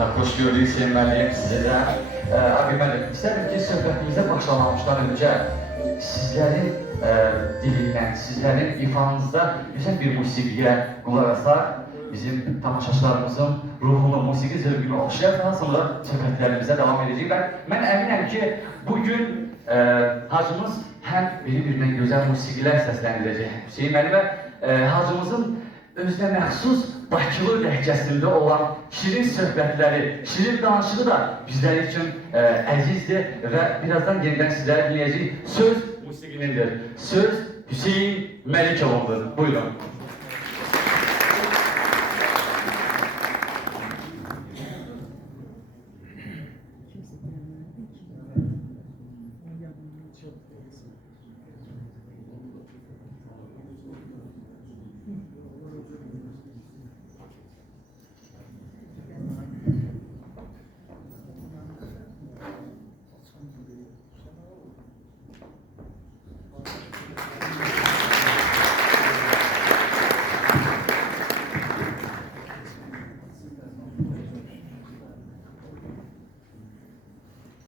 Hoş gördük Hüseyin müəllim sizi də. Abi müəllim, istədim ki, söhbətimizə başlamamışdan öncə sizlərin dilindən, sizlərin ifanızda gözəl bir musiqiyə qulaq asaq, bizim tamaşaçılarımızın ruhunu, musiqi zövqünü oxşayar, daha sonra söhbətlərimizə davam edəcək. Mən əminəm ki, bugün hacımız həm bir-birindən gözəl musiqilər səsləndirəcək Hüseyin müəllim və hacımızın özünə məxsus Bakılı ləhcəsində olan şirin söhbətləri, şirin danışığı da bizlər üçün əzizdir və birazdan yenidən sizlərə dinləyəcəyik. Söz musiqinindir. Söz Hüseyin Məlikovundur. Buyurun.